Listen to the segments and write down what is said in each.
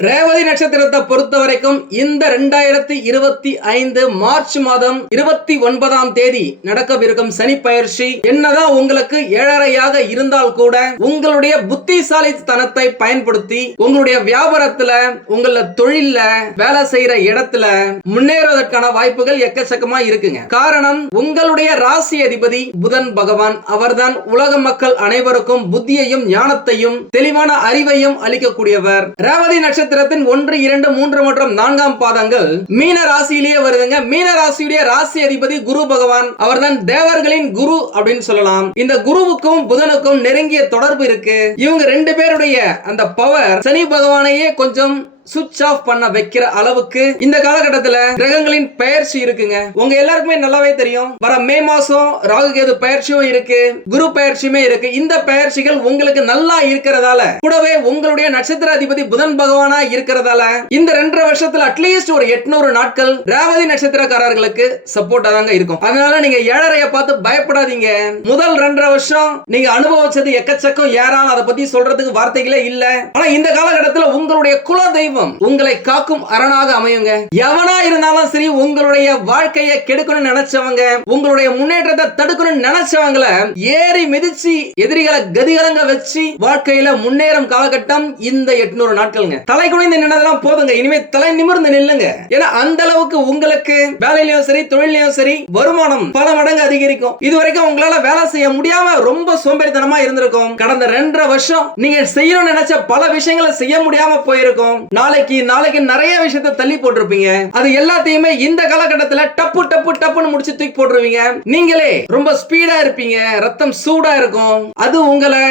ரேவதி நட்சத்திரத்தை பொறுத்த வரைக்கும் இந்த ரெண்டாயிரத்தி இருபத்தி ஐந்து மார்ச் மாதம் இருபத்தி ஒன்பதாம் தேதி நடக்கவிருக்கும் சனி பயிற்சி என்னதான் உங்களுக்கு ஏழரையாக இருந்தால் கூட உங்களுடைய புத்திசாலித்தனத்தை பயன்படுத்தி உங்களுடைய வியாபாரத்துல உங்கள தொழில்ல வேலை செய்யற இடத்துல முன்னேறுவதற்கான வாய்ப்புகள் எக்கச்சக்கமா இருக்குங்க. காரணம் உங்களுடைய ராசி அதிபதி புதன் பகவான். அவர்தான் உலக மக்கள் அனைவருக்கும் புத்தியையும் ஞானத்தையும் தெளிவான அறிவையும் அளிக்கக்கூடியவர். ரேவதி நட்சத்திர நட்சத்திரத்தின் ஒன்று இரண்டு மூன்று மற்றும் நான்காம் பாதங்கள் மீன ராசியிலேயே வருதுங்க. மீன ராசியுடைய ராசி அதிபதி குரு பகவான். அவர்தான் தேவர்களின் குரு அப்படின்னு சொல்லலாம். இந்த குருவுக்கும் புதனுக்கும் நெருங்கிய தொடர்பு இருக்கு. இவங்க ரெண்டு பேருடைய அந்த பவர் சனி பகவானையே கொஞ்சம் சுவிட்ச் ஆஃப் பண்ண வைக்கிற அளவுக்கு இந்த காலகட்டத்துல கிரகங்களின் பெயர்ச்சி இருக்குங்க. உங்க எல்லாருக்குமே நல்லாவே தெரியும். வர மே மாசம் ராகு கேது பயிற்சியும் இருக்கு. குரு பயிற்சியுமே இருக்கு. இந்த பயிற்சிகள் உங்களுக்கு நல்லா இருக்கிறதால கூடவே உங்களுடைய நட்சத்திர அதிபதி புதன் பகவானா இருக்கிறதால இந்த ரெண்டரை வருஷத்துல அட்லீஸ்ட் ஒரு எட்நூறு நாட்கள் ரேவதி நட்சத்திரக்காரர்களுக்கு சப்போர்ட்டா தாங்க இருக்கும். அதனால நீங்க ஏழரைய பார்த்து பயப்படாதீங்க. முதல் ரெண்டரை வருஷம் நீங்க அனுபவிச்சது எக்கச்சக்கம். ஏறாம் அதை பத்தி சொல்றதுக்கு வார்த்தைகளே இல்ல. ஆனா இந்த காலகட்டத்துல உங்களுடைய குல தெய்வம் உங்களை காக்கும் அரணாக அமையுங்க. எவனா இருந்தாலும் சரி உங்களுடைய வாழ்க்கையை கெடுக்கணும்னு நினைச்சவங்க உங்களுடைய முன்னேற்றத்தை தடுக்கணும்னு நினைச்சவங்கள ஏறி மிதிச்சு எதிரிகளை கதிகலங்க வச்சு வாழ்க்கையில முன்னேறும் காலகட்டம் இந்த எட்நூறு நாட்கள்ங்க. தலை குனிந்து நின்னதெல்லாம் போதுங்க. இனிமே தலை நிமிர்ந்து நில்லுங்க. ஏன்னா அந்த அளவுக்கு உங்களுக்கு வேலையிலயும் சரி தொழிலையும் சரி வருமானம் பல மடங்கு அதிகரிக்கும். இது வரைக்கும் உங்களால வேலை செய்ய முடியாம ரொம்ப சோம்பேறித்தனமா இருந்திருக்கும். கடந்த ரெண்டரை வருஷம் நீங்க செய்யணும்னு நினைச்ச பல விஷயங்களை செய்ய முடியாம போயிருக்கும். நான் நாளைக்கு நாளைக்கு நிறைய விஷயத்தை தள்ளி போட்டிருப்பீங்க. அது எல்லாத்தையுமே இந்த காலகட்டத்துல டப்பு டப்பு டப்புன்னு முடிச்சு தூக்கி போட்டுருவீங்க. நீங்களே ரொம்ப ஸ்பீடா இருப்பீங்க. ரத்தம் சூடா இருக்கும். அது உங்களை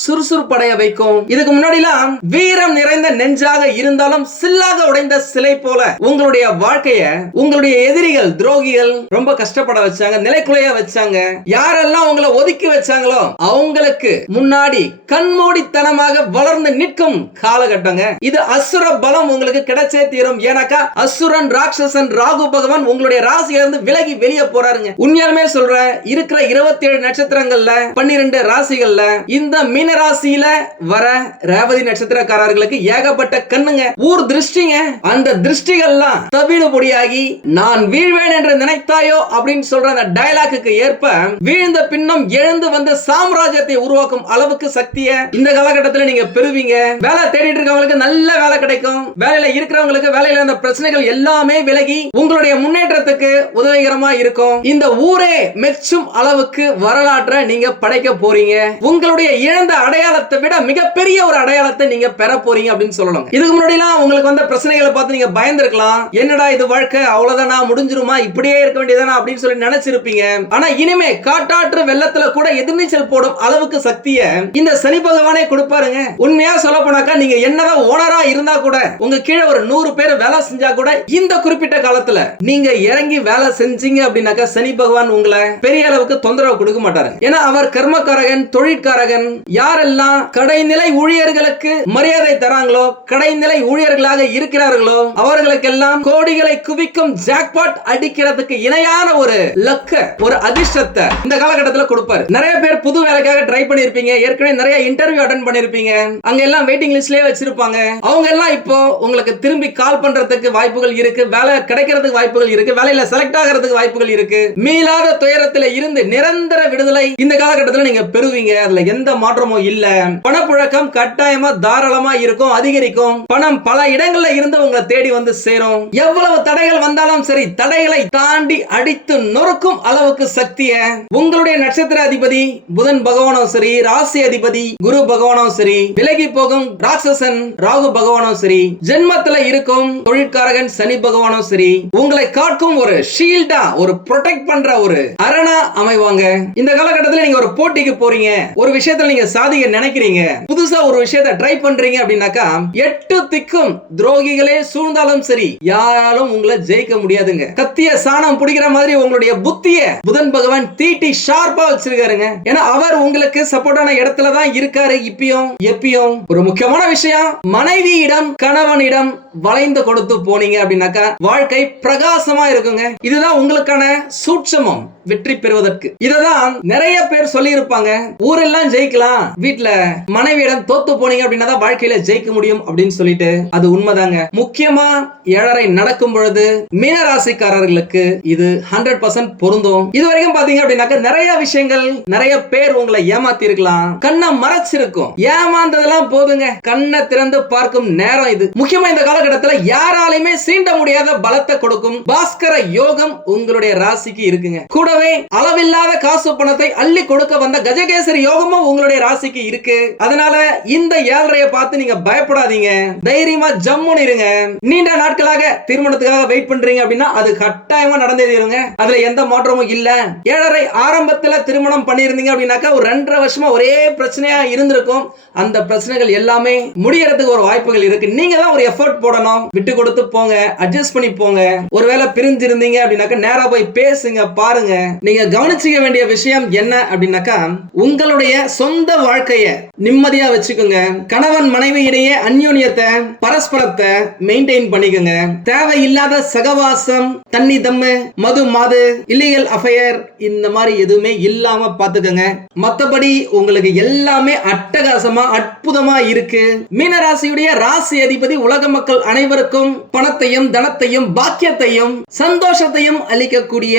சுறுசுறுப்படைய வைக்கும். இதுக்கு முன்னாடிலாம் வீரம் நிறைந்த நெஞ்சாக இருந்தாலும் சில்லாக உடைந்த சிலை போல உங்களுடைய வாழ்க்கைய உங்களுடைய எதிரிகள் துரோகிகள் ரொம்ப கஷ்டப்பட வச்சாங்க நிலைக்குலைய வச்சாங்க. யாரெல்லாம் உங்களை ஒதுக்கி வச்சாங்களோ அவங்களுக்கு முன்னாடி கண்மூடித்தனமாக வளர்ந்து நிற்கும் காலகட்டங்க. இது அசுர பலம் உங்களுக்கு கிடைச்சே தீரும். ஏன்னாக்கா அசுரன் ராட்சசன் ராகு பகவான் உங்களுடைய ராசியில இருந்து விலகி வெளியே போறாருங்க. உண்மையாலுமே சொல்றேன் இருக்கிற இருபத்தி ஏழு நட்சத்திரங்கள்ல பன்னிரெண்டு ராசிகள்ல இந்த மீ மீன ராசியில வர ரேவதி நட்சத்திரக்காரர்களுக்கு ஏகப்பட்ட கண்ணுங்க ஊர் திருஷ்டிங்க. அந்த திருஷ்டிகள்லாம் தவிடு பொடியாகி நான் வீழ்வேன் என்று நினைத்தாயோ? அப்படின்னு சொல்ற அந்த டயலாக்கு ஏற்ப வீழ்ந்த பின்னம் எழுந்து வந்து சாம்ராஜ்யத்தை உருவாக்கும் அளவுக்கு சக்தியை இந்த காலகட்டத்தில் நீங்க பெறுவீங்க. வேலை தேடிட்டு இருக்கவங்களுக்கு நல்ல வேலை கிடைக்கும். வேலையில இருக்கிறவங்களுக்கு வேலையில அந்த பிரச்சனைகள் எல்லாமே விலகி உங்களுடைய முன்னேற்றத்துக்கு உதவிகரமா இருக்கும். இந்த ஊரே மெச்சும் அளவுக்கு வரலாற்றை நீங்க படைக்க போறீங்க. உங்களுடைய இழந்த இந்த அடையாளத்தை விட மிகப்பெரிய ஒரு அடையாளத்தை நீங்க பெற போறீங்க அப்படின்னு சொல்லலாம் இதுக்கு முன்னாடிலாம் உங்களுக்கு வந்த பிரச்சனைகளை பார்த்து நீங்க பயந்துருக்கலாம். என்னடா இது வாழ்க்கை? அவ்வளவுதானா? முடிஞ்சிருமா? இப்படியே இருக்க வேண்டியதானா அப்படின்னு சொல்லி நினைச்சிருப்பீங்க. ஆனா இனிமே காட்டாற்று வெள்ளத்துல கூட எதிர்நீச்சல் போடும் அளவுக்கு சக்தியை இந்த சனி பகவானே கொடுப்பாருங்க. உண்மையா சொல்ல போனாக்கா நீங்க என்னதான் ஓனரா இருந்தா கூட உங்க கீழே ஒரு நூறு பேர் வேலை செஞ்சா கூட இந்த குறிப்பிட்ட காலத்துல நீங்க இறங்கி வேலை செஞ்சீங்க அப்படின்னாக்கா சனி பகவான் உங்களை பெரிய அளவுக்கு தொந்தரவு கொடுக்க மாட்டாரு. ஏன்னா அவர் கர்மக்காரகன் தொழிற்காரகன் யாரெல்லாம் கடைநிலை ஊழியர்களுக்கு மரியாதை தராங்களோ கடைநிலை ஊழியர்களாக இருக்கிறார்களோ அவர்களுக்கெல்லாம் கோடிகளை குவிக்கும் ஜாக்பாட் அடிக்கிறதுக்கு இணையான ஒரு லக்க ஒரு அதிர்ஷ்டத்தை இந்த காலகட்டத்தில் கொடுப்பாரு. நிறைய பேர் புது வேலைக்காக ட்ரை பண்ணிருப்பீங்க. ஏற்கனவே நிறைய இன்டர்வியூ அட்டன் பண்ணிருப்பீங்க. அங்க எல்லாம் வெயிட்டிங் லிஸ்ட்லயே வச்சிருப்பாங்க. அவங்க எல்லாம் இப்போ உங்களுக்கு திரும்பி கால் பண்றதுக்கு வாய்ப்புகள் இருக்கு. வேலை கிடைக்கிறதுக்கு வாய்ப்புகள் இருக்கு. வேலையில செலக்ட் ஆகிறதுக்கு வாய்ப்புகள் இருக்கு. மீளாத துயரத்தில் இருந்து நிரந்தர விடுதலை இந்த காலகட்டத்தில் நீங்க பெறுவீங்க. அதுல எந்த மாற்றமும் இல்ல. பணப்புழக்கம் கட்டாயமா தாராளமா இருக்கும் அதிகரிக்கும். பணம் பல இடங்கள்ல இருந்து உங்களை தேடி வந்து சேரும். எவ்வளவு தடைகள் வந்தாலும் சரி தடைகளை தாண்டி அடித்து நொறுக்கும் அளவுக்கு சக்திய உங்களுடைய நட்சத்திர அதிபதி புதன் பகவானும் சரி ராசி அதிபதி குரு பகவானும் சரி விலகி போகும் ராட்சசன் ராகு பகவானும் சரி ஜென்மத்துல இருக்கும் தொழிற்காரகன் சனி பகவானும் சரி உங்களை காக்கும் ஒரு ஷீல்டா ஒரு ப்ரொடெக்ட் பண்ற ஒரு அரணா அமைவாங்க. இந்த காலகட்டத்தில் நீங்க ஒரு போட்டிக்கு போறீங்க. ஒரு விஷயத்துல நீங்க சாதிக்க நினைக்கிறீங்க? புதுசா ஒரு விஷயத்த ட்ரை பண்றீங்க அப்படின்னாக்கா எட்டு திக்கும் துரோகிகளே சூழ்ந்தாலும் சரி யாராலும் உங்களை ஜெயிக்க முடியாதுங்க. கத்திய சாணம் பிடிக்கிற மாதிரி உங்களுடைய புத்திய புதன் பகவான் தீட்டி ஷார்ப்பா வச்சிருக்காருங்க. ஏன்னா அவர் உங்களுக்கு சப்போர்ட்டான இடத்துல தான் இருக்காரு இப்பயும் எப்பயும். ஒரு முக்கியமான விஷயம் மனைவியிடம் கணவனிடம் வளைந்து கொடுத்து போனீங்க அப்படின்னாக்கா வாழ்க்கை பிரகாசமா இருக்குங்க. இதுதான் உங்களுக்கான சூட்சமம் வெற்றி பெறுவதற்கு. இததான் நிறைய பேர் சொல்லி இருப்பாங்க ஊரெல்லாம் ஜெயிக்கலாம் வீட்டுல மனைவியிடம் தோத்து போனீங்க அப்படின்னா தான் வாழ்க்கையில ஜெயிக்க முடியும் அப்படின்னு சொல்லிட்டு அது உண்மைதாங்க. முக்கியமா ஏழரை நடக்கும் பொழுது மீனராசிக்காரர்களுக்கு இது ஹண்ட்ரட் பர்சன்ட் பொருந்தும். இது வரைக்கும் பாத்தீங்க அப்படின்னாக்க நிறைய விஷயங்கள் நிறைய பேர் உங்களை ஏமாத்தி இருக்கலாம் கண்ணை மறைச்சிருக்கும். ஏமாந்ததெல்லாம் போதுங்க. கண்ணை திறந்து பார்க்கும் நேரம் இது. முக்கியமா இந்த காலகட்டத்துல யாராலையுமே சீண்ட முடியாத பலத்தை கொடுக்கும். பாஸ்கர யோகம் உங்களுடைய ராசிக்கு இருக்குங்க. கூடவே அளவில்லாத காசு பணத்தை அள்ளி கொடுக்க வந்த கஜகேசரி யோகமும் உங்களுடைய ராசிக்கு இருக்கு. அதனால இந்த ஏழரைய பார்த்து நீங்க பயப்படாதீங்க. தைரியமா ஜம்முன்னு இருங்க. நீண்ட நாட்களாக திருமணத்துக்காக வெயிட் பண்றீங்க அப்படின்னா அது கட்டாயமா நடந்தே தீருங்க. அதுல எந்த மாற்றமும் இல்ல. ஏழரை ஆரம்பத்துல திருமணம் பண்ணியிருந்தீங்க அப்படின்னாக்கா ஒரு ரெண்டரை வருஷமா ஒரே பிரச்சனையா இருந்திருக்கும். அந்த பிரச்சனைகள் எல்லாமே முடியறதுக்கு ஒரு வாய்ப்புகள் இருக்கு. நீங்க தான் ஒரு எஃபர்ட் போடணும். விட்டு கொடுத்து போங்க. அட்ஜஸ்ட் பண்ணி போங்க. ஒருவேளை பிரிஞ்சிருந்தீங்க அப்படின்னாக்கா நேரா போய் பேசுங்க பாருங்க. நீங்க கவனிச்சுக்க வேண்டிய விஷயம் என்ன அப்படின்னாக்கா உங்களுடைய சொந்த வாழ்க்கைய நிம்மதியா வச்சுக்கோங்க. கணவன் மனைவி இடையே அந்யோன்யத்தை பரஸ்பரத்தை மெயின்டைன் பண்ணிக்கோங்க. தேவையில்லாத சகவாசம் தண்ணி தம்மு மது மாது இல்லீகல் அஃபயர் இந்த மாதிரி எதுவுமே இல்லாம பாத்துக்கோங்க மத்தபடி உங்களுக்கு எல்லாமே அட்டகாசமா அற்புதமா இருக்கு. மீனராசியுடைய ராசி அதிபதி உலக மக்கள் அனைவருக்கும் பணத்தையும் தனத்தையும் பாக்கியத்தையும் சந்தோஷத்தையும் அளிக்கக்கூடிய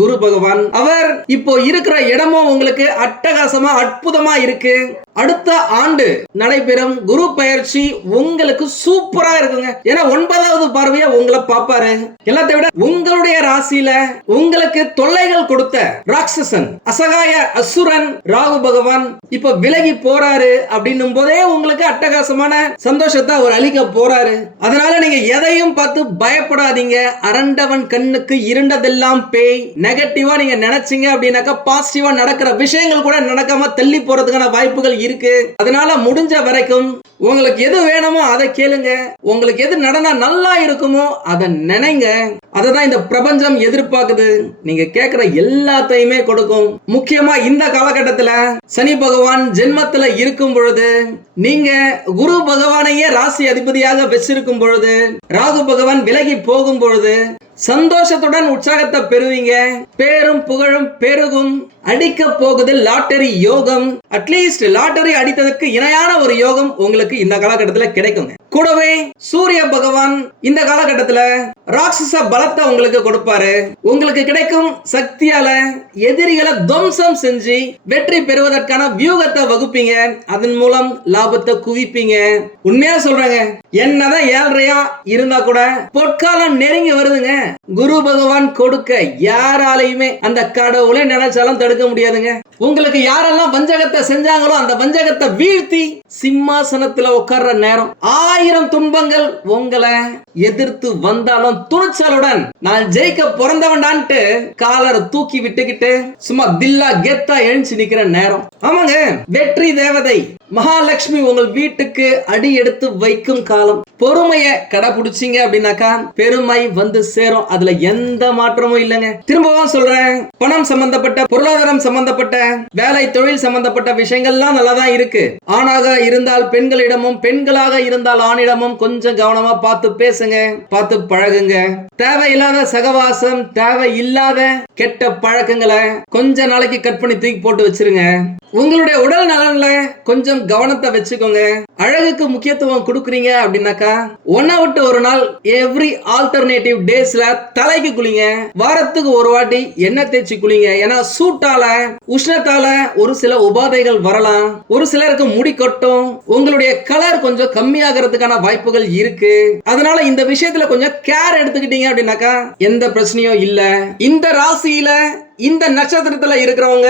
குரு பகவான். அவர் இப்போ இருக்கிற இடமும் உங்களுக்கு அட்டகாசமா அற்புதமா இருக்கு. அடுத்த ஆண்டு நடைபெறும் குரு பயிற்சி உங்களுக்கு சூப்பரா இருக்குங்க. ஏன்னா ஒன்பதாவது பார்வையா உங்களை பாப்பாரு எல்லாத்தை விட உங்களுடைய ராசியில உங்களுக்கு தொல்லைகள் கொடுத்த ராட்சசன் அசகாய அசுரன் ராகு பகவான் இப்ப விலகி போறாரு அப்படின்னும் போதே உங்களுக்கு அட்டகாசமான சந்தோஷத்தை அவர் அழிக்க போறாரு. அதனால நீங்க எதையும் பார்த்து பயப்படாதீங்க. அரண்டவன் கண்ணுக்கு இருண்டதெல்லாம் பேய். நெகட்டிவா நீங்க நினைச்சீங்க அப்படின்னாக்கா பாசிட்டிவா நடக்கிற விஷயங்கள் கூட நடக்காம தள்ளி போறதுக்கான வாய்ப்புகள் இருக்கு. அதனால முடிஞ்ச வரைக்கும் உங்களுக்கு எது வேணுமோ அதை கேளுங்க. உங்களுக்கு எது நடந்தா நல்லா இருக்குமோ அதை நினைங்க. அதை தான் இந்த பிரபஞ்சம் எதிர்பார்க்குது. நீங்க கேட்கிற எல்லாத்தையுமே கொடுக்கும். முக்கியமா இந்த காலகட்டத்துல சனி பகவான் ஜென்மத்துல இருக்கும் பொழுது நீங்க குரு பகவானையே ராசி அதிபதியாக வச்சிருக்கும் பொழுது ராகு பகவான் விலகி போகும் பொழுது சந்தோஷத்துடன் உற்சாகத்தை பெறுவீங்க. பேரும் புகழும் பெருகும். அடிக்க போகுது லாட்டரி யோகம். அட்லீஸ்ட் லாட்டரி அடித்ததற்கு இணையான ஒரு யோகம் உங்களுக்கு இந்த காலகட்டத்துல கிடைக்குங்க. கூடவே சூரிய பகவான் இந்த காலகட்டத்துல ராட்சச பலத்தை உங்களுக்கு கொடுப்பாரு. உங்களுக்கு கிடைக்கும் சக்தியால எதிரிகளை துவம்சம் செஞ்சு வெற்றி பெறுவதற்கான வியூகத்தை வகுப்பீங்க. அதன் மூலம் லாபத்தை குவிப்பீங்க. உண்மையா சொல்றேங்க என்னதான் ஏழ்றையா இருந்தா கூட பொற்காலம் நெருங்கி வருதுங்க. குரு பகவான் கொடுக்க யாராலையுமே அந்த கடவுளை நினைச்சாலும் தடுக்க முடியாதுங்க. உங்களுக்கு யாரெல்லாம் பஞ்சகத்தை செஞ்சாங்களோ அந்த பஞ்சகத்தை வீழ்த்தி சிம்மாசனத்துல உட்கார்ற நேரம். ஆயிரம் துன்பங்கள் உங்களை எதிர்த்து வந்தாலும் துணிச்சலுடன் நான் ஜெயிக்க பிறந்தவன்டான்ட்டு காலரை தூக்கி விட்டுக்கிட்டு சும்மா தில்லா கெத்தா எழுந்து நிக்கிற நேரம். ஆமாங்க வெற்றி தேவதை. மகாலட்சுமி உங்கள் வீட்டுக்கு அடி எடுத்து வைக்கும் காலம். பொறுமைய கடைபிடிச்சிங்க அப்படின்னாக்கா பெருமை வந்து சேரும். அதுல எந்த மாற்றமும் இல்லைங்க. திரும்பவும் சொல்றேன் பணம் சம்பந்தப்பட்ட பொருளாதாரம் சம்பந்தப்பட்ட வேலை தொழில் சம்பந்தப்பட்ட விஷயங்கள்லாம் நல்லா தான் இருக்கு. ஆனாக இருந்தால் பெண்களிடமும் பெண்களாக இருந்தால் ஆணிடமும் கொஞ்சம் கவனமா பார்த்து பேசுங்க பார்த்து பழகுங்க. தேவையில்லாத சகவாசம் தேவையில்லாத கெட்ட பழக்கங்களை கொஞ்ச நாளைக்கு கட் பண்ணி தூக்கி போட்டு வச்சிருங்க. உங்களுடைய உடல் நலன்ல கொஞ்சம் கவனத்தை வச்சுக்கோங்க. அழகுக்கு முக்கியத்துவம் கொடுக்குறீங்க அப்படின்னாக்கா ஒன்ன விட்டு ஒரு நாள் எவ்ரி ஆல்டர்னேட்டிவ் டேஸ்ல தலைக்கு குளிங்க. வாரத்துக்கு ஒரு வாட்டி எண்ணெய் தேய்ச்சி குளிங்க. ஏன்னா சூட்டால உஷ்ணத்தால ஒரு சில உபாதைகள் வரலாம். ஒரு சிலருக்கு முடி கொட்டும் உங்களுடைய கலர் கொஞ்சம் கம்மியாகிறதுக்கான வாய்ப்புகள் இருக்கு. அதனால இந்த விஷயத்துல கொஞ்சம் கேர் எடுத்துக்கிட்டீங்க அப்படின்னாக்கா எந்த பிரச்சனையும் இல்ல. இந்த ராசியில இந்த நட்சத்திரத்துல இருக்கிறவங்க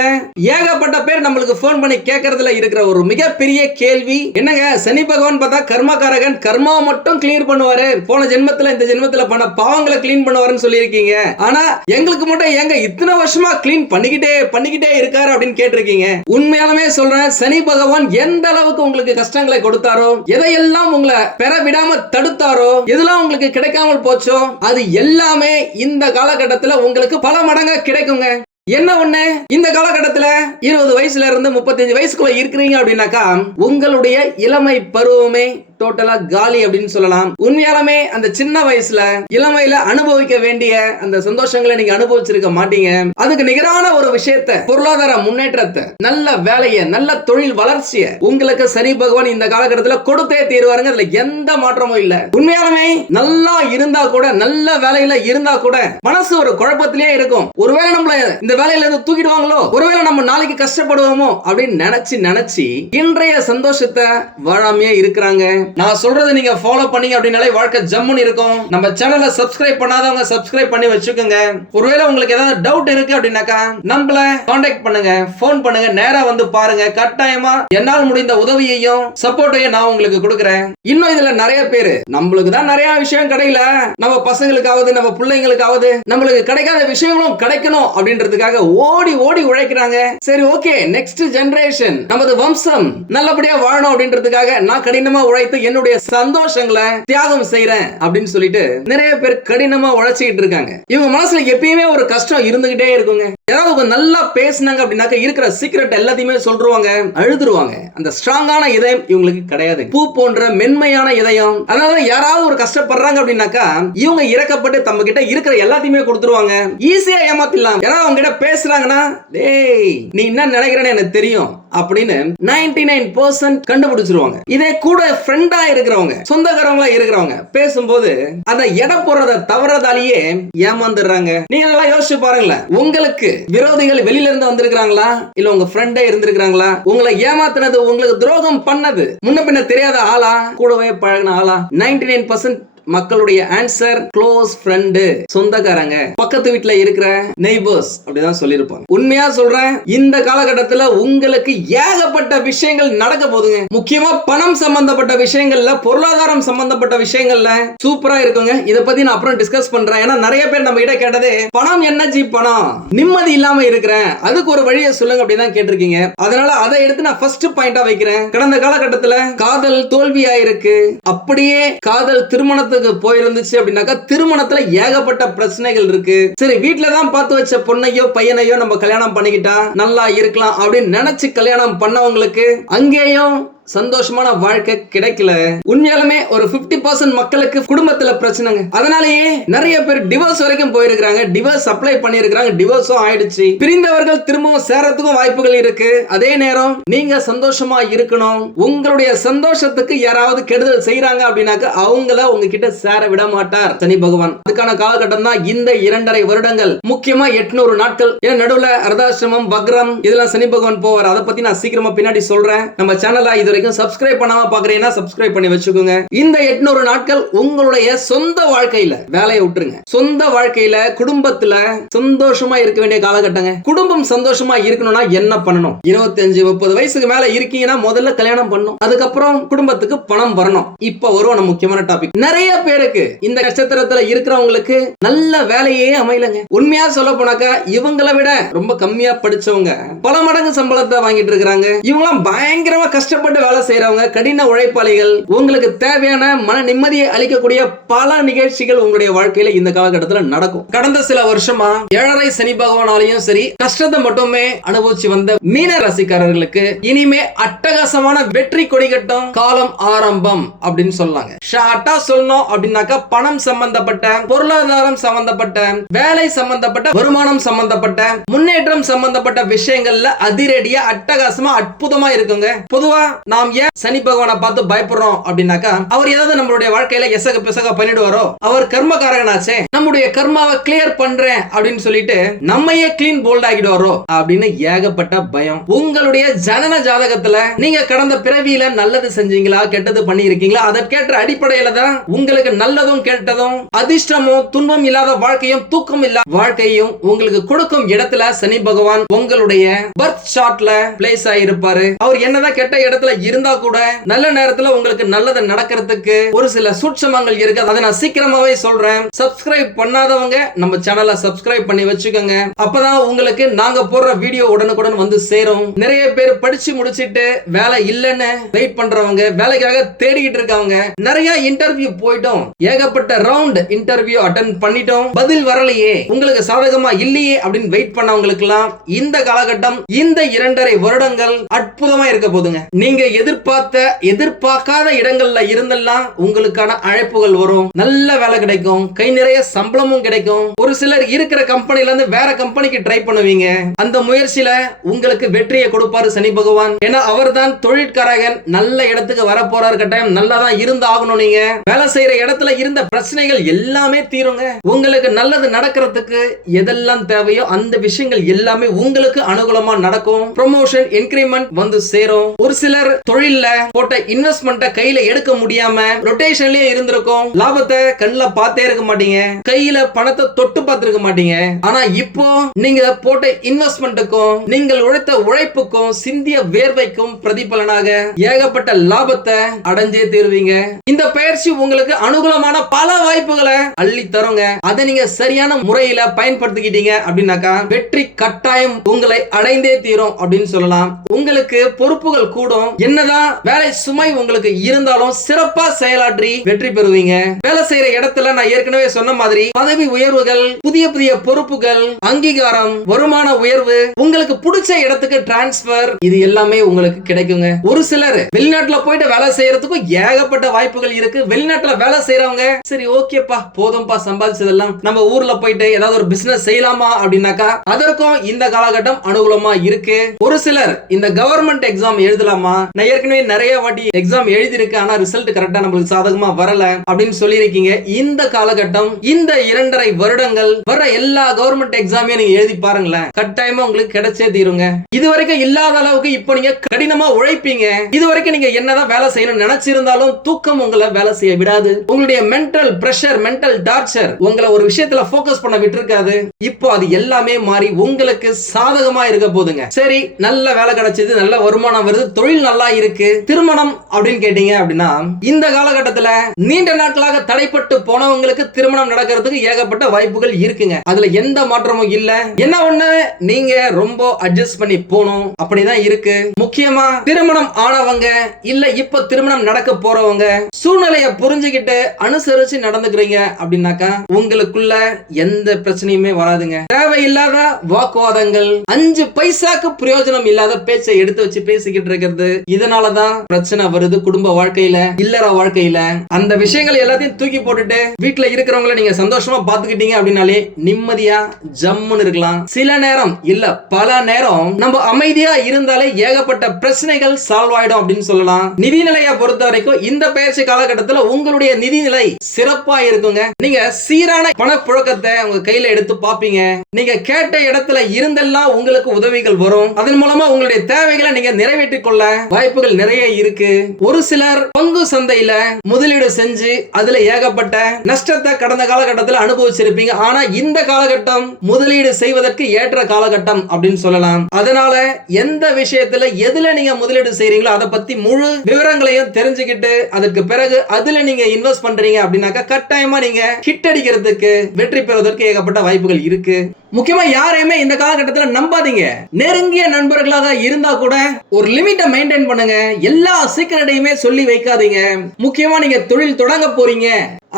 ஏகப்பட்ட பேர் நம்மளுக்கு ஃபோன் பண்ணி கேட்கறதுல இருக்கிற ஒரு மிகப்பெரிய கேள்வி. என்னங்க சனி பகவான் பார்த்தா கர்மகாரகன் கர்மா மட்டும் கிளீன் பண்ணுவாரு. போன ஜென்மத்துல இந்த ஜென்மத்துல பண்ண பாவங்களை கிளீன் பண்ணுவாருன்னு சொல்லியிருக்கீங்க. ஆனா எங்களுக்கு மட்டும் ஏங்க இத்தனை வருஷமா கிளீன் பண்ணிக்கிட்டே பண்ணிக்கிட்டே இருக்காரு அப்படின்னு கேட்டிருக்கீங்க. உண்மையாலுமே சொல்றேன் சனி பகவான் எந்த அளவுக்கு உங்களுக்கு கஷ்டங்களை கொடுத்தாரோ எதையெல்லாம் உங்களை பெற விடாம தடுத்தாரோ எதெல்லாம் உங்களுக்கு கிடைக்காமல் போச்சோ அது எல்லாமே இந்த காலகட்டத்தில் உங்களுக்கு பல மடங்கா கிடைக்குங்க. என்ன ஒண்ணு? இந்த காலகட்டத்துல இருபது வயசுல இருந்து முப்பத்தஞ்சு வயசுக்குள்ள இருக்கிறீங்க அப்படின்னாக்கா உங்களுடைய இளமை பருவமே டோட்டலா காலி அப்படின்னு சொல்லலாம். உண்மையாலுமே அந்த சின்ன வயசுல இளமையில அனுபவிக்க வேண்டிய அந்த சந்தோஷங்களை நீங்க அனுபவிச்சிருக்க மாட்டீங்க. அதுக்கு நிகரான ஒரு விஷயத்த பொருளாதார முன்னேற்றத்தை நல்ல வேலையை நல்ல தொழில் வளர்ச்சியை உங்களுக்கு சனி பகவான் இந்த காலகட்டத்துல கொடுத்தே தீர்வாருங்க. அதுல எந்த மாற்றமும் இல்ல. உண்மையாலுமே நல்லா இருந்தா கூட நல்ல வேலையில இருந்தா கூட மனசு ஒரு குழப்பத்திலேயே இருக்கும். ஒருவேளை நம்மள இந்த வேலையில இருந்து தூக்கிடுவாங்களோ ஒருவேளை நம்ம நாளைக்கு கஷ்டப்படுவோமோ அப்படின்னு நினைச்சு நினைச்சு இன்றைய சந்தோஷத்தை வாழாமையே இருக்கிறாங்க. நான் சொல்றதை நீங்க ஃபாலோ பண்ணீங்க அப்படின்னாலே வாழ்க்கை ஜம்முன்னு இருக்கும். நம்ம சேனலை சப்ஸ்கிரைப் பண்ணாதவங்க சப்ஸ்கிரைப் பண்ணி வச்சுக்கோங்க. ஒருவேளை உங்களுக்கு ஏதாவது டவுட் இருக்கு அப்படின்னாக்கா நம்மள காண்டாக்ட் பண்ணுங்க ஃபோன் பண்ணுங்க நேரா வந்து பாருங்க. கட்டாயமா என்னால் முடிந்த உதவியையும் சப்போர்ட்டையும் நான் உங்களுக்கு கொடுக்குறேன். இன்னும் இதுல நிறைய பேரு. நம்மளுக்கு தான் நிறைய விஷயம் கிடைக்கல நம்ம பசங்களுக்காவது நம்ம பிள்ளைங்களுக்காவது நம்மளுக்கு கிடைக்காத விஷயங்களும் கிடைக்கணும் அப்படின்றதுக்காக ஓடி ஓடி உழைக்கிறாங்க. சரி ஓகே நெக்ஸ்ட் ஜெனரேஷன் நமது வம்சம் நல்லபடியா வாழணும் அப்படின்றதுக்காக நான் கடினமா உழைத்து என்னுடைய சந்தோஷங்களை தியாகம் செய்யறேன் அப்படின்னு சொல்லிட்டு நிறைய பேர் கடினமா உழைச்சிக்கிட்டு இருக்காங்க. இவங்க மனசுல எப்பயுமே ஒரு கஷ்டம் இருந்துகிட்டே இருக்குங்க. யாராவது கொஞ்சம் நல்லா பேசுனாங்க அப்படின்னாக்க இருக்கிற சீக்கிரட் எல்லாத்தையுமே சொல்றாங்க அழுதுருவாங்க. அந்த ஸ்ட்ராங்கான இதயம் இவங்களுக்கு கிடையாது. பூ போன்ற மென்மையான இதயம். அதனால யாராவது ஒரு கஷ்டப்படுறாங்க அப்படின்னாக்கா இவங்க இறக்கப்பட்டு தம்ம கிட்ட இருக்கிற எல்லாத்தையுமே கொடுத்துருவாங்க. ஈஸியா ஏமாத்திடலாம். யாராவது அவங்க கிட்ட பேசுறாங்கன்னா டேய் நீ என்ன நினைக்கிறேன்னு எனக்கு தெரியும். அப்படின்னு நைன்டி நைன் பர்சன்ட் கண்டுபிடிச்சிருவாங்க. இதே கூட ஃப்ரெண்டா இருக்கிறவங்க சொந்தக்காரங்களா இருக்கிறவங்க பேசும்போது அந்த எடை போடுறத தவறதாலேயே ஏமாந்துடுறாங்க. நீங்க நல்லா யோசிச்சு பாருங்களேன். உங்களுக்கு விரோதிகள் வெளியில இருந்து வந்திருக்கிறாங்களா? இல்ல உங்க ஃப்ரெண்டே இருந்திருக்கிறாங்களா? உங்களை ஏமாத்தினது உங்களுக்கு துரோகம் பண்ணது முன்ன பின்ன தெரியாத ஆளா? கூடவே பழகின ஆளா? நைன்டி நைன் பர்சன்ட் மக்களுடைய ஆன்சர் க்ளோஸ் ஃப்ரெண்டு சொந்தக்காரங்க. பக்கத்து வீட்டுல இருக்கிற நெய்பர்ஸ் அப்படிதான் சொல்லியிருப்பாங்க. உண்மையா சொல்றேன் இந்த காலகட்டத்துல உங்களுக்கு ஏகப்பட்ட விஷயங்கள் நடக்க போகுதுங்க. முக்கியமா பணம் சம்பந்தப்பட்ட விஷயங்கள்ல பொருளாதாரம் சம்பந்தப்பட்ட விஷயங்கள்ல சூப்பரா இருக்குங்க. இத பத்தி நான் அப்புறம் டிஸ்கஸ் பண்றேன். ஏன்னா நிறைய பேர் நம்ம கிட்ட கேட்டது பணம் என்ன ஜி பணம்? நிம்மதி இல்லாம இருக்கிறேன். அதுக்கு ஒரு வழியை சொல்லுங்க அப்படிதான் கேட்டிருக்கீங்க. அதனால அதை எடுத்து நான் ஃபர்ஸ்ட் பாயிண்டா வைக்கிறேன். கடந்த காலகட்டத்துல காதல் தோல்வியா இருக்கு அப்படியே காதல் திருமணத்தை திருமணத்துக்கு போயிருந்துச்சு அப்படின்னாக்கா திருமணத்துல ஏகப்பட்ட பிரச்சனைகள் இருக்கு. சரி வீட்டுலதான் தான் பார்த்து வச்ச பொண்ணையோ பையனையோ நம்ம கல்யாணம் பண்ணிக்கிட்டா நல்லா இருக்கலாம் அப்படின்னு நினைச்சு கல்யாணம் பண்ணவங்களுக்கு அங்கேயும் சந்தோஷமான வாழ்க்கை கிடைக்கல. உண்மையாலுமே ஒரு 50% பர்சன்ட் மக்களுக்கு குடும்பத்துல பிரச்சனைங்க. அதனாலேயே நிறைய பேர் டிவோர்ஸ் வரைக்கும் போயிருக்கிறாங்க. டிவோர்ஸ் அப்ளை பண்ணியிருக்காங்க டிவோர்ஸும் ஆயிடுச்சு. பிரிந்தவர்கள் திரும்பவும் சேரத்துக்கும் வாய்ப்புகள் இருக்கு. அதே நேரம் நீங்க சந்தோஷமா இருக்கணும். உங்களுடைய சந்தோஷத்துக்கு யாராவது கெடுதல் செய்யறாங்க அப்படின்னாக்க அவங்கள உங்ககிட்ட சேர விட மாட்டார் சனி பகவான். அதுக்கான காலகட்டம் தான் இந்த இரண்டரை வருடங்கள். முக்கியமா எட்நூறு நாட்கள். ஏன்னா நடுவுல அர்தாசிரமம் வக்ரம் இதெல்லாம் சனி பகவான் போவார். அதை பத்தி நான் சீக்கிரமா பின்னாடி சொல்றேன். நம்ம சேனல்ல இது வரைக்கும் சப்ஸ்கிரைப் பண்ணாம பாக்குறீங்கன்னா சப்ஸ்கிரைப் பண்ணி வச்சுக்கோங்க. இந்த எட்நூறு நாட்கள் உங்களுடைய சொந்த வாழ்க்கையில வேலையை விட்டுருங்க. சொந்த வாழ்க்கையில குடும்பத்துல சந்தோஷமா இருக்க வேண்டிய காலகட்டங்க. குடும்பம் சந்தோஷமா இருக்கணும்னா என்ன பண்ணணும்? இருபத்தஞ்சு முப்பது வயசுக்கு மேல இருக்கீங்கன்னா முதல்ல கல்யாணம் பண்ணும். அதுக்கப்புறம் குடும்பத்துக்கு பணம் வரணும். இப்ப வருவோம் நம்ம முக்கியமான டாபிக் நிறைய பேருக்கு இந்த நட்சத்திரத்துல இருக்கிறவங்களுக்கு நல்ல வேலையே அமையலங்க. உண்மையா சொல்ல போனாக்கா இவங்களை விட ரொம்ப கம்மியா படிச்சவங்க பல மடங்கு சம்பளத்தை வாங்கிட்டு இருக்கிறாங்க. இவங்களாம் பயங்கரமா கஷ்டப்பட்டு வேலை செய்யறவங்க கடின உழைப்பாளிகள் உங்களுக்கு தேவையான மன நிம்மதியை அளிக்கக்கூடிய பல நிகழ்ச்சிகள் உங்களுடைய வாழ்க்கையில இந்த காலகட்டத்தில் நடக்கும். கடந்த சில வருஷமா ஏழரை சனி பகவானாலையும் சரி கஷ்டத்தை மட்டுமே அனுபவிச்சு வந்த மீன ரசிகாரர்களுக்கு இனிமே அட்டகாசமான வெற்றி கொடிகட்டும் காலம் ஆரம்பம் அப்படின்னு சொல்லாங்க. ஷார்ட்டா சொல்லணும் அப்படின்னாக்கா பணம் சம்பந்தப்பட்ட பொருளாதாரம் சம்பந்தப்பட்ட வேலை சம்பந்தப்பட்ட வருமானம் சம்பந்தப்பட்ட முன்னேற்றம் சம்பந்தப்பட்ட விஷயங்கள்ல அதிரடியா அட்டகாசமா அற்புதமா இருக்குங்க. பொதுவா நாம் ஏன் சனி பகவானை பார்த்து பயப்படுறோம் அப்படின்னாக்கா அவர் ஏதாவது நம்மளுடைய வாழ்க்கையில எசக பிசக பண்ணிடுவாரோ அவர் கர்மகாரகனாச்சே நம்முடைய கர்மாவை கிளியர் பண்றேன் அப்படின்னு சொல்லிட்டு நம்மையே கிளீன் போல்ட் ஆகிடுவாரோ அப்படின்னு ஏகப்பட்ட பயம். உங்களுடைய ஜனன ஜாதகத்துல நீங்க கடந்த பிறவியில நல்லது செஞ்சீங்களா கெட்டது பண்ணி இருக்கீங்களா அதற்கேற்ற அடிப்படையில தான் உங்களுக்கு நல்லதும் கெட்டதும் அதிர்ஷ்டமும் துன்பம் இல்லாத வாழ்க்கையும் தூக்கம் இல்ல வாழ்க்கையும் உங்களுக்கு கொடுக்கும் இடத்துல சனி பகவான் உங்களுடைய பர்த் ஷாட்ல பிளேஸ் ஆயிருப்பாரு. அவர் என்னதான் கெட்ட இடத்துல இருந்தா கூட நல்ல நேரத்துல உங்களுக்கு நல்லது நடக்கிறதுக்கு ஒரு சில சூட்சமங்கள் இருக்கு. அதை நான் சீக்கிரமாவே சொல்றேன். சப்ஸ்கிரைப் பண்ணாதவங்க நம்ம சேனலை சப்ஸ்கிரைப் பண்ணி வச்சுக்கோங்க. அப்பதான் உங்களுக்கு நாங்க போடுற வீடியோ உடனுக்குடன் வந்து சேரும். நிறைய பேர் படிச்சு முடிச்சிட்டு வேலை இல்லைன்னு வெயிட் பண்றவங்க வேலைக்காக தேடிக்கிட்டு இருக்காங்க நிறைய இன்டர்வியூ போயிட்டோம். ஏகப்பட்ட ரவுண்ட் இன்டர்வியூ அட்டன் பண்ணிட்டோம். பதில் வரலையே. உங்களுக்கு சாதகமா இல்லையே அப்படின்னு வெயிட் பண்ணவங்களுக்கு எல்லாம் இந்த காலகட்டம் இந்த இரண்டரை வருடங்கள் அற்புதமா இருக்க போதுங்க. நீங்க எதிர்பார்த்த எதிர்பார்க்காத இடங்கள்ல இருந்தெல்லாம் உங்களுக்கான அழைப்புகள் வரும். நல்ல வேலை கிடைக்கும். கை நிறைய சம்பளமும் கிடைக்கும். ஒரு சிலர் இருக்கிற கம்பெனில இருந்து வேற கம்பெனிக்கு ட்ரை பண்ணுவீங்க. அந்த முயற்சியில உங்களுக்கு வெற்றியை கொடுப்பாரு சனி பகவான். ஏன்னா அவர் தான் தொழிற்காரகன். நல்ல இடத்துக்கு வர போறாரு கட்டாயம் நல்லா தான் இருந்து ஆகணும் நீங்க. வேலை செய்யற இடத்துல இருந்த பிரச்சனைகள் எல்லாமே தீருங்க. உங்களுக்கு நல்லது நடக்கிறதுக்கு எதெல்லாம் தேவையோ அந்த விஷயங்கள் எல்லாமே உங்களுக்கு அனுகூலமா நடக்கும். ப்ரொமோஷன் இன்கிரிமெண்ட் வந்து சேரும். ஒரு சிலர் தொழில்ல போட்ட இன்வெஸ்ட்மெண்ட்டை கையில எடுக்க முடியாம ரொட்டேஷன்லயே இருந்திருக்கும். லாபத்தை கண்ணில் பார்த்தே இருக்க மாட்டீங்க. கையில பணத்தை தொட்டு பார்த்திருக்க மாட்டீங்க. ஆனா இப்போ நீங்க போட்ட இன்வெஸ்ட்மெண்ட்டுக்கும் நீங்கள் உழைத்த உழைப்புக்கும் சிந்திய வேர்வைக்கும் பிரதிபலனாக ஏகப்பட்ட லாபத்தை அடைஞ்சே தீருவீங்க. இந்த பயிற்சி உங்களுக்கு அனுகூலமான பல வாய்ப்புகளை அள்ளி தருங்க. அதை நீங்க சரியான முறையில பயன்படுத்திக்கிட்டீங்க அப்படின்னாக்கா வெற்றி கட்டாயம் உங்களை அடைந்தே தீரும் அப்படின்னு சொல்லலாம். உங்களுக்கு பொறுப்புகள் கூடும். என்னதான் வேலை சுமை உங்களுக்கு இருந்தாலும் சிறப்பா செயலாற்றி வெற்றி பெறுவீங்க. வேலை செய்யற இடத்துல நான் ஏற்கனவே சொன்ன மாதிரி பதவி உயர்வுகள் புதிய புதிய பொறுப்புகள் அங்கீகாரம் வருமான உயர்வு உங்களுக்கு பிடிச்ச இடத்துக்கு டிரான்ஸ்பர் இது எல்லாமே உங்களுக்கு கிடைக்குங்க. ஒரு சிலர் வெளிநாட்டுல போயிட்டு வேலை செய்யறதுக்கும் ஏகப்பட்ட வாய்ப்புகள் இருக்கு. வெளிநாட்டுல வேலை செய்யறவங்க சரி ஓகேப்பா போதும்பா சம்பாதிச்சதெல்லாம் நம்ம ஊர்ல போயிட்டு ஏதாவது ஒரு பிசினஸ் செய்யலாமா அப்படின்னாக்கா அதற்கும் இந்த காலகட்டம் அனுகூலமா இருக்கு. ஒரு சிலர் இந்த கவர்மெண்ட் எக்ஸாம் எழுதலாமா நான் ஏற்கனவே நிறைய வாட்டி எக்ஸாம் எழுதியிருக்கேன் ஆனா ரிசல்ட் கரெக்டா நம்மளுக்கு சாதகமா வரல அப்படின்னு சொல்லியிருக்கீங்க. இந்த காலகட்டம் இந்த இரண்டரை வருடங்கள் வர எல்லா கவர்மெண்ட் எக்ஸாமையும் நீங்க எழுதி பாருங்களேன். கட்டாயமா உங்களுக்கு கிடைச்சே தீருங்க. இது வரைக்கும் இல்லாத அளவுக்கு இப்போ நீங்க கடினமா உழைப்பீங்க. இது வரைக்கும் நீங்க என்னதான் வேலை செய்யணும்னு நினைச்சிருந்தாலும் தூக்கம் உங்களை வேலை செய்ய விடாது. உங்களுடைய மென்டல் பிரஷர் மென்டல் டார்ச்சர் உங்களை ஒரு விஷயத்துல ஃபோக்கஸ் பண்ண விட்டுருக்காது. இப்போ அது எல்லாமே மாறி உங்களுக்கு சாதகமா இருக்க போதுங்க. சரி நல்ல வேலை கிடைச்சது நல்ல வருமானம் வருது தொழில் நல்லா இருக்கு. திருமணம் அப்படின்னு கேட்டீங்க அப்படின்னா இந்த காலகட்டத்துல நீண்ட நாட்களாக தடைப்பட்டு போனவங்களுக்கு திருமணம் நடக்கிறதுக்கு ஏகப்பட்ட வாய்ப்புகள் இருக்குங்க. அதுல எந்த மாற்றமும் இல்ல. என்ன ஒண்ணு? நீங்க ரொம்ப அட்ஜஸ்ட் பண்ணி போகணும். அப்படிதான் இருக்கு. முக்கியமா திருமணம் ஆனவங்க இல்ல இப்ப திருமணம் நடக்க போறவங்க சூழ்நிலைய புரிஞ்சுக்கிட்டு அனுசரிச்சு நடந்துக்கிறீங்க அப்படின்னாக்கா உங்களுக்குள்ள எந்த பிரச்சனையுமே வராதுங்க. தேவையில்லாத வாக்குவாதங்கள் அஞ்சு பைசாக்கு பிரயோஜனம் இல்லாத பேச்சை எடுத்து வச்சு பேசிக்கிட்டு இருக்கிறது இதனாலதான் பிரச்சனை வருது குடும்ப வாழ்க்கையில இல்லற வாழ்க்கையில. அந்த விஷயங்கள் எல்லாத்தையும் தூக்கி போட்டுட்டு வீட்டுல இருக்கிறவங்கள நீங்க சந்தோஷமா பாத்துக்கிட்டீங்க அப்படின்னாலே நிம்மதியா ஜம்முன்னு இருக்கலாம். சில நேரம் இல்ல பல நேரம் நம்ம அமைதியா இருந்தாலே ஏகப்பட்ட பிரச்சனைகள் சால்வ் ஆயிடும் அப்படின்னு சொல்லலாம். நிதிநிலையை பொறுத்த வரைக்கும் இந்த பயிற்சி காலகட்டத்துல உங்களுடைய நிதிநிலை சிறப்பா இருக்குங்க நீங்க சீரான பணப்புழக்கத்தை உங்க கையில எடுத்து பாப்பீங்க நீங்க கேட்ட இடத்துல இருந்தெல்லாம் உங்களுக்கு உதவிகள் வரும். அதன் மூலமா உங்களுடைய தேவைகளை நீங்க நிறைவேற்றிக் கொள்ள வாய்ப்புகள் நிறைய இருக்கு. ஒரு சிலர் பங்கு சந்தையில முதலீடு செஞ்சு அதுல ஏகப்பட்ட நஷ்டத்தை கடந்த காலகட்டத்தில் அனுபவிச்சிருப்பீங்க. ஆனா இந்த காலகட்டம் முதலீடு செய்வதற்கு ஏற்ற காலகட்டம் அப்படின்னு சொல்லலாம். அதனால எந்த விஷயத்துல எதுல நீங்க முதலீடு செய்யறீங்களோ அதை பத்தி முழு விவரங்களையும் தெரிஞ்சுக்கிட்டு அதற்கு பிறகு அதுல நீங்க இன்வெஸ்ட் பண்றீங்க அப்படின்னாக்கா கட்டாயமா நீங்க ஹிட் அடிக்கிறதுக்கு வெற்றி பெறுவதற்கு ஏகப்பட்ட வாய்ப்புகள் இருக்கு. முக்கியமா யாரையுமே இந்த காலகட்டத்தில் நம்பாதீங்க. நெருங்கிய நண்பர்களாக இருந்தா கூட ஒரு லிமிட்டை மெயின்டைன் பண்ணுங்க. எல்லா சீக்கிரட்டையுமே சொல்லி வைக்காதீங்க. முக்கியமா நீங்க தொழில் தொடங்க போறீங்க.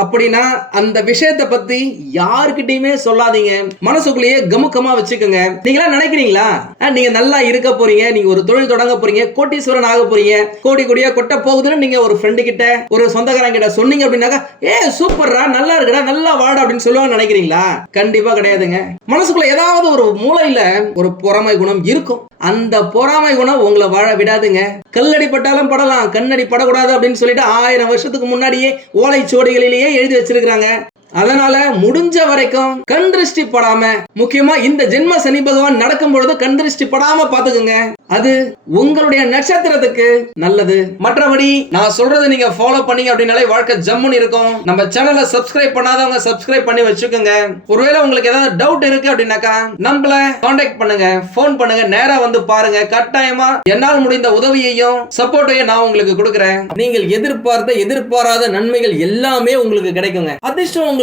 அப்படின்னா அந்த விஷயத்தை பத்தி யாருக்கிட்டயுமே சொல்லாதீங்க. மனசுக்குள்ளேயே கமுக்கமா வச்சுக்கோங்க. நீங்களா நினைக்கிறீங்களா? நீங்க நல்லா இருக்க போறீங்க. நீங்க ஒரு தொழில் தொடங்க போறீங்க. கோட்டீஸ்வரன் ஆக போறீங்க. கோடி கோடியா கொட்ட போகுதுன்னு நீங்க ஒரு ஃப்ரெண்டு கிட்ட ஒரு சொந்தக்காரங்க கிட்ட சொன்னீங்க அப்படின்னாக்கா ஏ சூப்பர்ரா நல்லா இருக்குடா நல்லா வாடா அப்படின்னு சொல்லுவாங்க நினைக்கிறீங்களா? கண்டிப்பா கிடையாதுங்க. மனசுக்குள்ள ஏதாவது ஒரு மூலையில ஒரு பொறாமை குணம் இருக்கும். அந்த பொறாமை குணம் உங்களை வாழ விடாதுங்க. கல்லடி பட்டாலும் படலாம் கண்ணடி படக்கூடாது அப்படின்னு சொல்லிட்டு ஆயிரம் வருஷத்துக்கு முன்னாடியே ஓலைச்சுவடிகளிலேயே எழுதி வச்சிருக்கிறாங்க. அதனால முடிஞ்ச வரைக்கும் கண் திருஷ்டி படாம முக்கியமா இந்த ஜென்ம சனி பகவான் நடக்கும் பொழுது கண் திருஷ்டி படாம பாத்துக்கோங்க அது உங்களுடைய நட்சத்திரத்துக்கு நல்லது. மற்றபடி நான் சொல்றதை நீங்க ஃபாலோ பண்ணீங்க அப்படின்னாலே வாழ்க்கை ஜம்முன்னு இருக்கும். நம்ம சேனலை சப்ஸ்கிரைப் பண்ணாதவங்க சப்ஸ்கிரைப் பண்ணி வச்சுக்கோங்க. ஒருவேளை உங்களுக்கு ஏதாவது டவுட் இருக்கு அப்படின்னாக்கா நம்மள காண்டாக்ட் பண்ணுங்க. ஃபோன் பண்ணுங்க. நேரா வந்து பாருங்க. கட்டாயமா என்னால் முடிந்த உதவியையும் சப்போர்ட்டையும் நான் உங்களுக்கு கொடுக்குறேன். நீங்கள் எதிர்பார்த்த எதிர்பாராத நன்மைகள் எல்லாமே உங்களுக்கு கிடைக்குங்க. அதிர்ஷ்டம் உங்களுக்கு